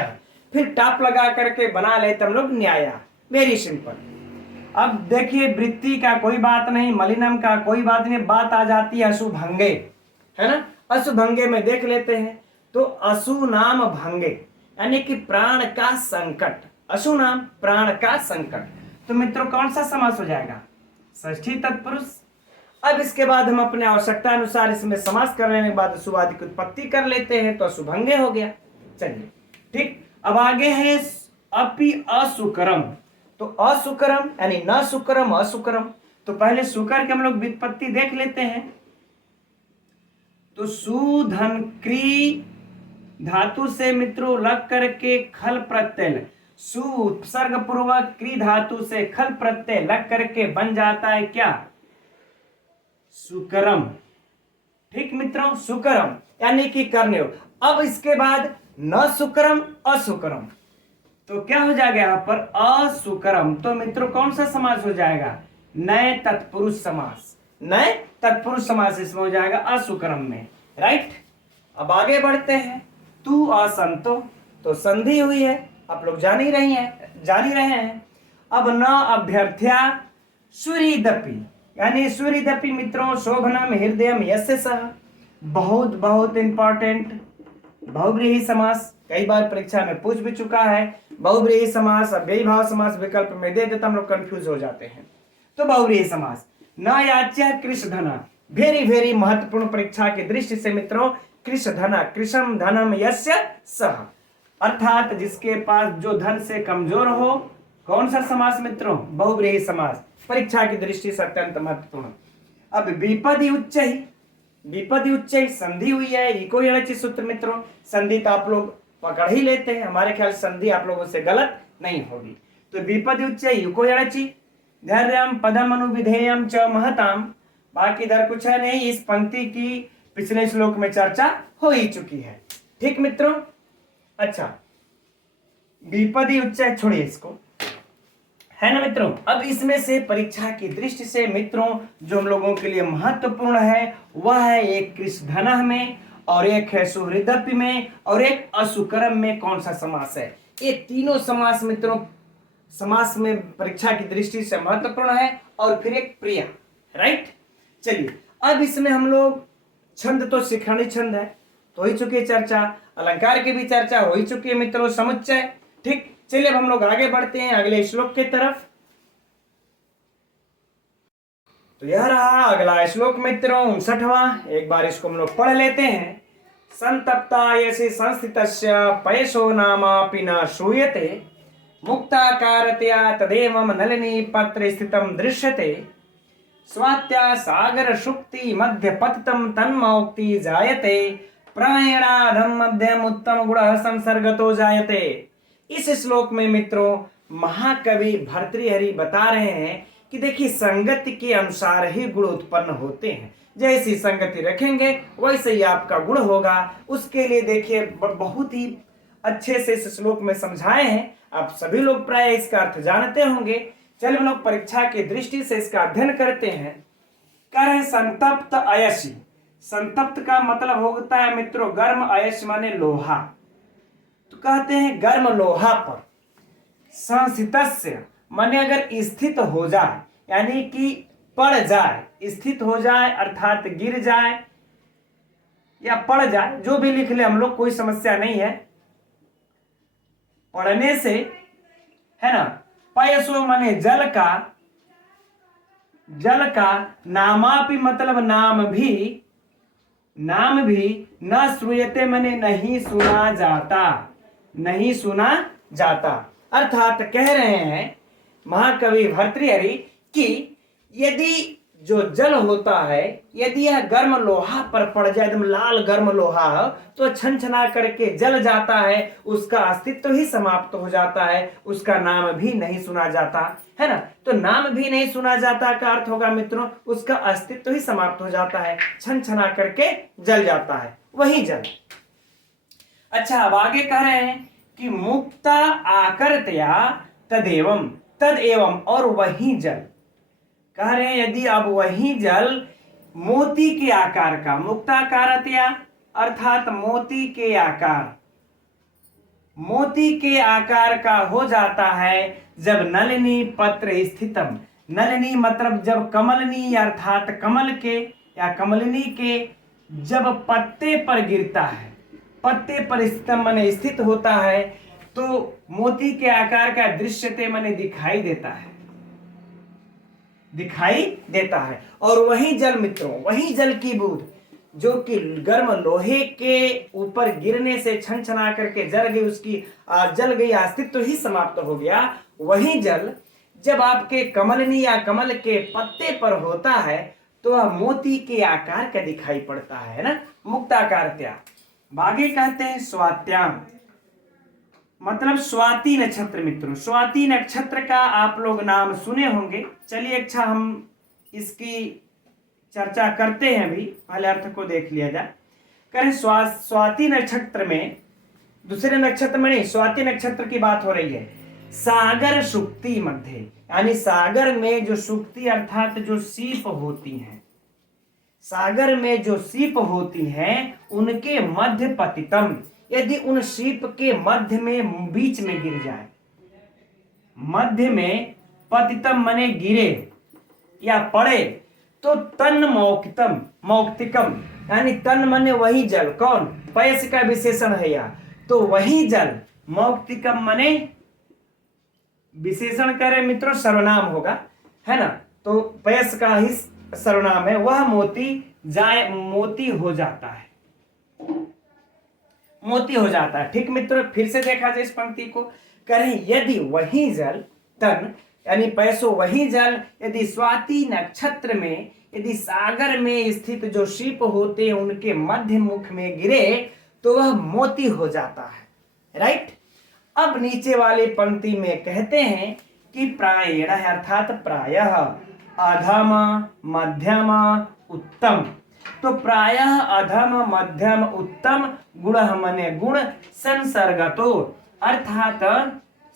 फिर टाप लगा करके बना लेते हम लोग न्याया। Very simple. अब देखिए वृत्ति का कोई बात नहीं, मलिनम का कोई बात नहीं, बात आ जाती है अशुभंगे, है ना। अशुभंगे में देख लेते हैं। तो अशु नाम भंगे यानी कि प्राण का संकट, अशु नाम प्राण का संकट। तो मित्रों कौन सा समास हो जाएगा? षष्ठी तत्पुरुष। अब इसके बाद हम अपने आवश्यकता अनुसार इसमें समास करने के बाद अशुभादि की उत्पत्ति कर लेते हैं, तो अशुभंगे हो गया। चलिए ठीक, अब आगे है अपि असुकरम। तो असुकरम यानी न सुकरम असुकरम। तो पहले सुकर के हम लोग व्युत्पत्ति देख लेते हैं। तो सुधन क्री धातु से मित्रों लग करके खल प्रत्यय, सु उपसर्ग पूर्वक क्री धातु से खल प्रत्यय लग करके बन जाता है क्या? सुकरम। ठीक मित्रों, सुकरम यानी कि करने। अब इसके बाद न सुकरम असुकरम, तो क्या हो जाएगा यहां पर? असुकरम। तो मित्रों कौन सा समास हो जाएगा? नए तत्पुरुष समास, नए तत्पुरुष समास इसमें हो जाएगा असुकरम में। राइट, अब आगे बढ़ते हैं। तू असंतो, तो संधि हुई है, आप लोग जान ही रहे हैं। अब न अभ्यर्थ्या सूर्यदपि यानी सूर्यदपि मित्रों शोभनम हृदयम यस्य सह, बहुत बहुत इंपॉर्टेंट बहुव्रीहि समास, कई बार परीक्षा में पूछ भी चुका है। बहुव्रीहि समास अव्ययी भाव समास विकल्प में दे देता, हम लोग कंफ्यूज हो जाते हैं। तो बहुव्रीहि समास न याच्य कृष धना, वेरी वेरी महत्वपूर्ण परीक्षा की दृष्टि से मित्रों, कृष धना कृषम धनम यस्य सह, अर्थात जिसके पास जो धन से कमजोर हो। कौन सा समास मित्रों? बहुव्रीहि समास, परीक्षा की दृष्टि से अत्यंत महत्वपूर्ण। अब विपदी उच्च ही, विपदी उच्च संधि हुई है, इको यणचि सूत्र मित्रों। संधि तो आप लोग पकड़ ही लेते हैं, हमारे ख्याल संधि आप लोगों से गलत नहीं होगी। तो विपदी उच्च इको यणचि धैर्यम पदम अनुविधेयम च महताम, बाकी इधर कुछ है नहीं। इस पंक्ति की पिछले श्लोक में चर्चा हो ही चुकी है। ठीक मित्रों, अच्छा विपदी उच्च छोड़िए इसको, है ना मित्रों। अब इसमें से परीक्षा की दृष्टि से मित्रों जो हम लोगों के लिए महत्वपूर्ण है वह है एक कृषधनः में, और एक है सुहृदपि में, और एक असुकरम में। कौन सा समास है? ये तीनों समास मित्रों समास में परीक्षा की दृष्टि से महत्वपूर्ण है, और फिर एक प्रिया। राइट, चलिए अब इसमें हम लोग छंद, तो शिखंडी छंद है तो हो ही चुकी है चर्चा, अलंकार की भी चर्चा हो ही चुकी है मित्रों, समुच्चय। ठीक, चलिए अब हम लोग आगे बढ़ते हैं अगले श्लोक की तरफ। तो यह रहा अगला श्लोक मित्रों 59वां, एक बार इसको हम लोग पढ़ लेते हैं। संतप्तायसि संस्थितस्य पयसो नामापि न श्रूयते, मुक्ताकारतया तदेवं नलिनी पत्रे स्थितं दृश्यते, स्वात्या सागर शुक्ति मध्य पतितं तन्मौक्ति जायते, प्रायणाधम मध्यम उत्तम गुण संसर्गतो जायते। इस श्लोक में मित्रों महाकवि भर्तृहरि बता रहे हैं कि देखिए संगति के अनुसार ही गुण उत्पन्न होते हैं, जैसी संगति रखेंगे वैसे ही आपका गुण होगा। उसके लिए देखिए बहुत ही अच्छे से इस श्लोक में समझाए हैं, आप सभी लोग प्राय इसका अर्थ जानते होंगे। चलिए हम लोग परीक्षा की दृष्टि से इसका अध्ययन करते हैं। कह रहे संतप्त अयसि, संतप्त का मतलब होता है मित्रों गर्म, अयस माने लोहा। तो कहते हैं गर्म लोहा पर, संस्थितस्य माने अगर स्थित हो जाए, यानी कि पड़ जाए, स्थित हो जाए अर्थात गिर जाए या पड़ जाए, जो भी लिख ले हम लोग, कोई समस्या नहीं है। पढ़ने से है ना। पयसो माने जल का, जल का, नामापि मतलब नाम भी, नाम भी, न श्रूयते माने नहीं सुना जाता, नहीं सुना जाता। अर्थात कह रहे हैं महाकवि भर्तृहरि कि यदि जो जल होता है यदि यह गर्म लोहा पर पड़ जाए, एकदम लाल गर्म लोहा हो, तो छनछना करके जल जाता है, उसका अस्तित्व ही समाप्त हो जाता है, उसका नाम भी नहीं सुना जाता है ना। तो नाम भी नहीं सुना जाता का अर्थ होगा मित्रों उसका अस्तित्व ही समाप्त हो जाता है, छनछना करके जल जाता है वही जल। अच्छा अब आगे कह रहे हैं कि मुक्ता आकर्तया तदेवम, तदेवम और वही जल, कह रहे हैं यदि अब वही जल मोती के आकार का, मुक्ताकारतया अर्थात मोती के आकार, मोती के आकार का हो जाता है जब नलिनी पत्र स्थितम, नलिनी मतलब जब कमलनी अर्थात कमल के या कमलिनी के जब पत्ते पर गिरता है, पत्ते पर स्थितम माने स्थित होता है, तो मोती के आकार का दृश्यते माने दिखाई देता है, दिखाई देता है। और वही जल मित्रों, वही जल की बूंद जो कि गर्म लोहे के ऊपर गिरने से छनछना करके जल गई, उसकी जल गई, अस्तित्व ही समाप्त हो गया, वही जल जब आपके कमलनी या कमल के पत्ते पर होता है तो वह मोती के आकार का दिखाई पड़ता है ना, मुक्ताकारत्या। आगे कहते हैं स्वात्याम, मतलब स्वाति नक्षत्र मित्रों, स्वाति नक्षत्र का आप लोग नाम सुने होंगे। चलिए अच्छा हम इसकी चर्चा करते हैं, अभी पहले अर्थ को देख लिया जाए। करें स्वाति नक्षत्र में, दूसरे नक्षत्र में नहीं, स्वाति नक्षत्र की बात हो रही है। सागर सुक्ति मध्य, यानी सागर में जो सुक्ति अर्थात जो सीप होती हैं, सागर में जो सीप होती हैं उनके मध्य पतितम, यदि उन सीप के मध्य में बीच में गिर जाए, मध्य में पतितम मने गिरे या पड़े, तो तन मौक्तिकम, मौक्तिकम यानी तन मने वही जल, कौन पयस का विशेषण है या, तो वही जल, मौक्तिकम मने विशेषण करें मित्रों सर्वनाम होगा है ना, तो पयस का ही सर्वनाम है, वह मोती जाए, मोती हो जाता है, मोती हो जाता है। ठीक मित्रों फिर से देखा जाए इस पंक्ति को, करें यदि वही जल तन यानी पैसो वही जल यदि स्वाति नक्षत्र में, यदि सागर में स्थित जो शिप होते हैं उनके मध्य मुख में गिरे तो वह मोती हो जाता है। राइट। अब नीचे वाली पंक्ति में कहते हैं कि प्रायेण अर्थात प्रायः अधम मध्यम उत्तम, तो प्रायः अधम मध्यम उत्तम गुण मने गुण संसर्गतो अर्थात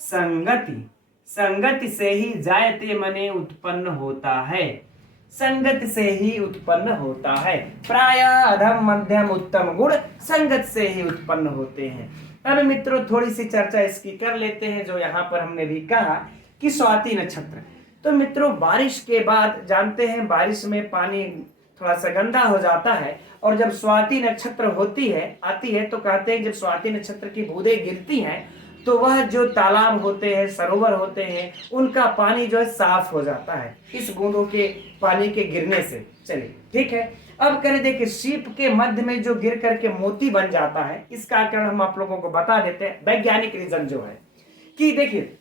संगति, संगति से ही जायते मने उत्पन्न होता है, संगत से ही उत्पन्न होता है। प्रायः अधम मध्यम उत्तम गुण संगत से ही उत्पन्न होते हैं। अब मित्रों थोड़ी सी चर्चा इसकी कर लेते हैं, जो यहाँ पर हमने भी कहा कि स्वाति नक्षत्र, तो मित्रों बारिश के बाद जानते हैं बारिश में पानी थोड़ा सा गंदा हो जाता है, और जब स्वाति नक्षत्र होती है आती है तो कहते हैं जब स्वाति नक्षत्र की बूंदें गिरती हैं तो वह जो तालाब होते हैं, सरोवर होते हैं, उनका पानी जो है साफ हो जाता है इस बूंदों के पानी के गिरने से। चलिए ठीक है, अब करें देखिए सीप के मध्य में जो गिर करके मोती बन जाता है, इसका कारण हम आप लोगों को बता देते हैं। वैज्ञानिक रीजन जो है कि देखिए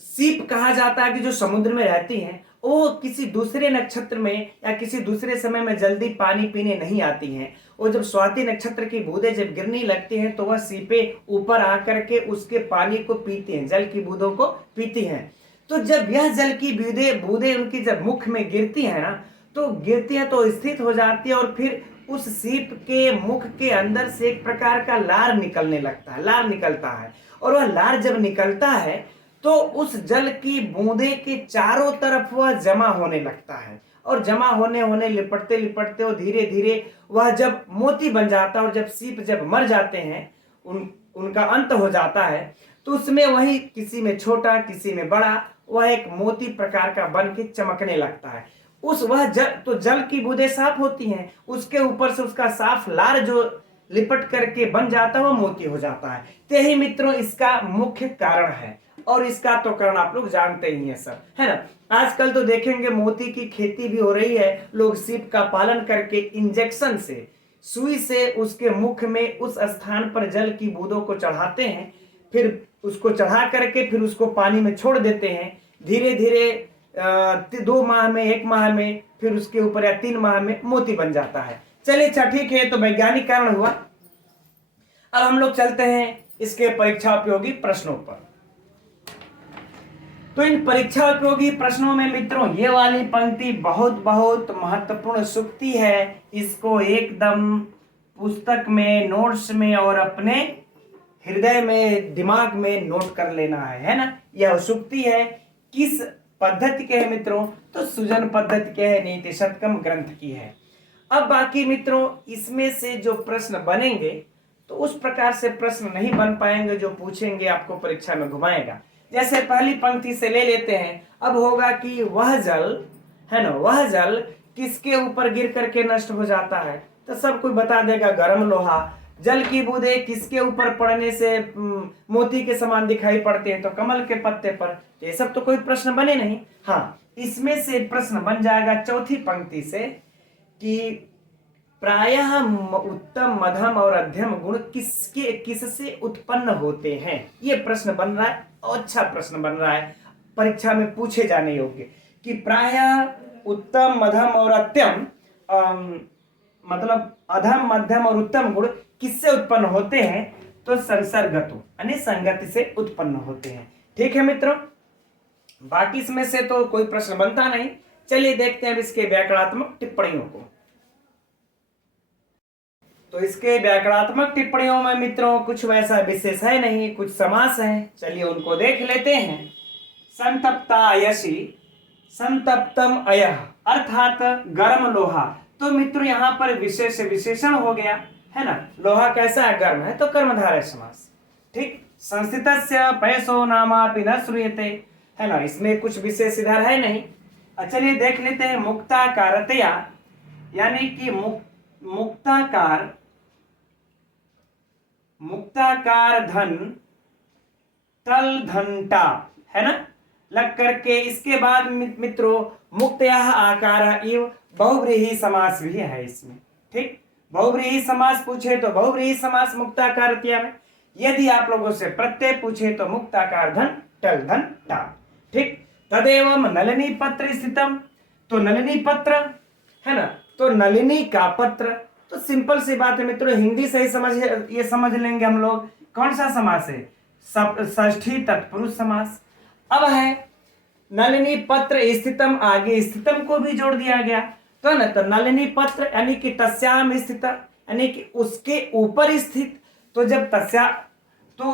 सीप कहा जाता है कि जो समुद्र में रहती हैं वो किसी दूसरे नक्षत्र में या किसी दूसरे समय में जल्दी पानी पीने नहीं आती हैं, वो जब स्वाति नक्षत्र की बूंदें जब गिरने लगती हैं तो वह सीपे ऊपर आकर के उसके पानी को पीती हैं, जल की बूंदों को पीती हैं। तो जब यह जल की बूंदें उनकी जब मुख में गिरती है ना, तो गिरती हैं तो स्थित हो जाती है और फिर उस सीप के मुख के अंदर से एक प्रकार का लार निकलने लगता है, लार निकलता है, और वह लार जब निकलता है तो उस जल की बूंदे के चारों तरफ वह जमा होने लगता है, और जमा होने लिपटते लिपटते और धीरे धीरे वह जब मोती बन जाता है, और जब सीप जब मर जाते हैं उनका अंत हो जाता है, तो उसमें वही किसी में छोटा किसी में बड़ा वह एक मोती प्रकार का बन के चमकने लगता है। उस वह जल, तो जल की बूंदें साफ होती हैं, उसके ऊपर से उसका साफ लार जो लिपट करके बन जाता है वह मोती हो जाता है। तो यही मित्रों इसका मुख्य कारण है, और इसका तो कारण आप लोग जानते ही हैं सब, है ना। आजकल तो देखेंगे मोती की खेती भी हो रही है, लोग सीप का पालन करके इंजेक्शन से, सुई से उसके मुख में उस स्थान पर जल की बूंदों को चढ़ाते हैं, फिर उसको चढ़ा करके फिर उसको पानी में छोड़ देते हैं, धीरे धीरे 2 माह में, 1 माह में, फिर उसके ऊपर या 3 माह में मोती बन जाता है। चलिए अच्छा ठीक है, तो वैज्ञानिक कारण हुआ। अब हम लोग चलते हैं इसके परीक्षा उपयोगी प्रश्नों पर। तो इन परीक्षा उपयोगी प्रश्नों में मित्रों ये वाली पंक्ति बहुत बहुत महत्वपूर्ण सूक्ति है। इसको एकदम पुस्तक में, नोट्स में और अपने हृदय में, दिमाग में नोट कर लेना है ना। यह सूक्ति है, किस पद्धति के है मित्रों? तो सुजन पद्धति के है, नीति शतकम ग्रंथ की है। अब बाकी मित्रों इसमें से जो प्रश्न बनेंगे तो उस प्रकार से प्रश्न नहीं बन पाएंगे जो पूछेंगे आपको परीक्षा में घुमाएगा। जैसे पहली पंक्ति से ले लेते हैं। अब होगा कि वह जल है ना, वह जल किसके ऊपर गिर करके नष्ट हो जाता है? तो सब कोई बता देगा, गर्म लोहा। जल की बूंदें किसके ऊपर पड़ने से मोती के समान दिखाई पड़ते हैं? तो कमल के पत्ते पर। ये सब तो कोई प्रश्न बने नहीं। हाँ, इसमें से प्रश्न बन जाएगा चौथी पंक्ति से कि प्रायः उत्तम, मध्यम और अध्यम गुण किससे उत्पन्न होते हैं? ये प्रश्न बन रहा है, अच्छा प्रश्न बन रहा है, परीक्षा में पूछे जाने योग्य। कि प्रायः उत्तम, मध्यम और अत्यम मतलब अधम, मध्यम और उत्तम गुण किससे उत्पन्न होते हैं? तो संसर्गतु यानी संगति से उत्पन्न होते हैं। ठीक है मित्रों, बाकी इसमें से तो कोई प्रश्न बनता नहीं। चलिए देखते हैं इसके व्याकरणात्मक टिप्पणियों को। तो इसके व्याकरणात्मक टिप्पणियों में मित्रों कुछ वैसा विशेष है नहीं, कुछ समास है। चलिए उनको देख लेते हैं। संतप्तायसि, संतप्तम अयः, अर्थात गर्म लोहा। तो मित्रों यहाँ पर विशेष विशेषण हो गया है ना। लोहा कैसा है? गर्म है, तो कर्मधारय समास। ठीक। संस्थितस्य पयसो नामापि न श्रूयते, है ना, इसमें कुछ विशेष इधर है नहीं। चलिए देख लेते हैं। मुक्ताकारतया यानी कि मुक्ताकार, मुक्ताकार धन तल घंटा है ना, लग करके इसके बाद मित्रों मुक्तयः आकार इव बहुव्रीहि समास भी है इसमें। ठीक, बहुव्रीहि समास पूछे तो बहुव्रीहि समास मुक्ताकारतया में। यदि आप लोगों से प्रत्यय पूछे तो मुक्ताकार धन टल धन टा। ठीक। तदेवं नलिनी पत्र स्थितम, तो नलिनी पत्र है ना, तो नलिनी का पत्र। तो सिंपल सी बात है मित्रों, हिंदी से ही ये समझ लेंगे हम लोग। कौन सा समास है? षष्ठी तत्पुरुष समास। अब है नलिनी पत्र स्थितम, आगे स्थितम को भी जोड़ दिया गया तो ना, तो नलिनी पत्र यानी कि तस्याम स्थित यानी कि उसके ऊपर स्थित। तो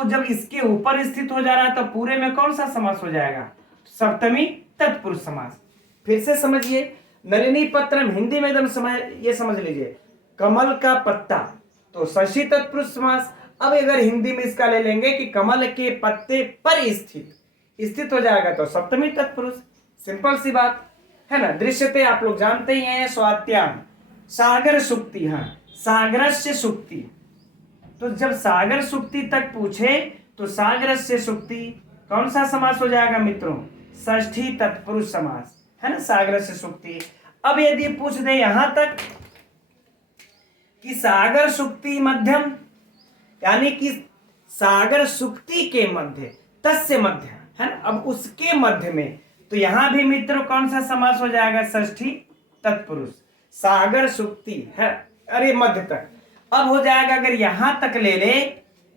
जब इसके ऊपर स्थित हो जा रहा है तो पूरे में कौन सा समास हो जाएगा? सप्तमी तत्पुरुष समास। फिर से समझिए, नलिनी पत्र हिंदी में एकदम समझ लीजिए, कमल का पत्ता, तो षष्ठी तत्पुरुष समास। अब अगर हिंदी में इसका ले लेंगे कि कमल के पत्ते पर स्थित हो जाएगा तो सप्तमी तत्पुरुष। सिंपल सी बात है ना। दृश्यते आप लोग जानते ही हैं, स्वात्याम, सागर सुक्ति। हाँ, सागरस्य सुक्ति। तो जब सागर सुक्ति तक पूछे तो सागरस्य सुक्ति कौन सा समास हो जाएगा मित्रों? षष्ठी तत्पुरुष समास है ना, सागरस्य सुक्ति। अब यदि पूछ दे यहां तक कि सागर सुक्ति मध्यम यानी कि सागर सुक्ति के मध्य, तस्य मध्य है ना, अब उसके मध्य में, तो यहां भी मित्रों कौन सा समास हो जाएगा? षष्ठी तत्पुरुष। सागर सुक्ति है, अरे मध्य तक। अब हो जाएगा अगर यहां तक ले ले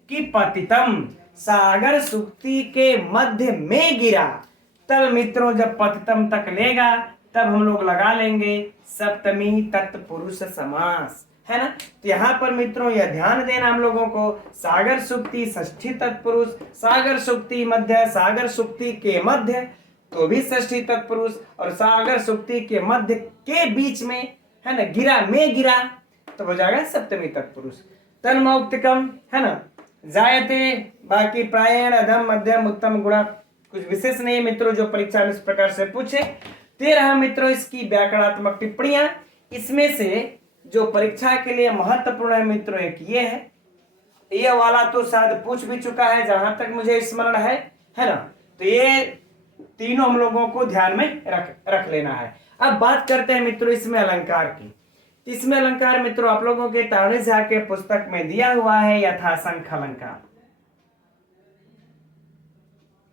कि पतितम, सागर सुक्ति के मध्य में गिरा, तब मित्रों जब पतितम तक लेगा तब हम लोग लगा लेंगे सप्तमी तत्पुरुष समास है ना। तो यहाँ पर मित्रों यह ध्यान देना हम लोगों को, सागर सुक्ति षष्ठी तत्पुरुष, सागर सुक्ति मध्य, सागर सुक्ति के मध्य तो भी षष्ठी तत्पुरुष, और सागर सुक्ति के मध्य के बीच में है ना, गिरा तो हो जाएगा सप्तमी तत्पुरुष। तन्मौक्तिकम है ना, जायते, बाकी प्रायण, अधम, मध्यम, उत्तम गुणा, कुछ विशेष नहीं मित्रों जो परीक्षा में इस प्रकार से पूछे। 13 मित्रों इसकी व्याकरणात्मक टिप्पणियां। इसमें से जो परीक्षा के लिए महत्वपूर्ण है मित्रों एक ये है, ये वाला तो शायद पूछ भी चुका है जहां तक मुझे स्मरण है ना। तो ये तीनों हम लोगों को ध्यान में रख लेना है। अब बात करते हैं मित्रों इसमें अलंकार की। इसमें अलंकार मित्रों आप लोगों के तावड़ी झा के पुस्तक में दिया हुआ है यथासंख्य अलंकार,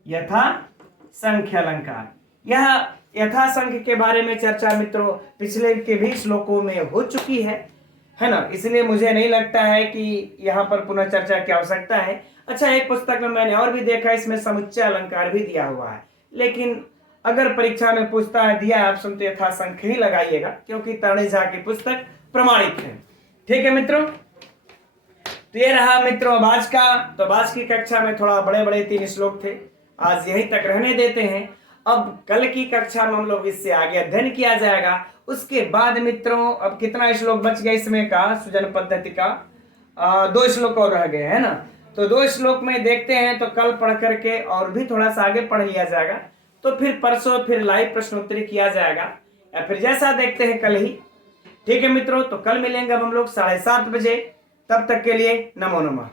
यथासंख्य अलंकार। यह यथासंख्य के बारे में चर्चा मित्रों पिछले के भी श्लोकों में हो चुकी है ना, इसलिए मुझे नहीं लगता है कि यहाँ पर पुनः चर्चा की आवश्यकता है। अच्छा, एक पुस्तक में मैंने और भी देखा, इसमें समुच्चय अलंकार भी दिया हुआ है, लेकिन अगर परीक्षा में पूछता है दिया है ऑप्शन तो यथासंख्य ही लगाइएगा, क्योंकि तरणी झा की पुस्तक प्रमाणित है। ठीक है मित्रों, तो ये रहा मित्रों आज का। तो आज की कक्षा में थोड़ा बड़े बड़े 3 श्लोक थे, आज यहीं तक रहने देते हैं। अब कल की कक्षा में हम लोग इससे आगे अध्ययन किया जाएगा। उसके बाद मित्रों अब कितना श्लोक बच गया इसमें का, सुजन पद्धति का 2 श्लोक और रह गए, है ना। तो 2 श्लोक में देखते हैं, तो कल पढ़ करके और भी थोड़ा सा आगे पढ़ लिया जाएगा, तो फिर परसों फिर लाइव प्रश्नोत्तरी किया जाएगा, या फिर जैसा देखते हैं कल ही। ठीक है मित्रों, तो कल मिलेंगे अब हम लोग 7:30 बजे। तब तक के लिए नमो नमः।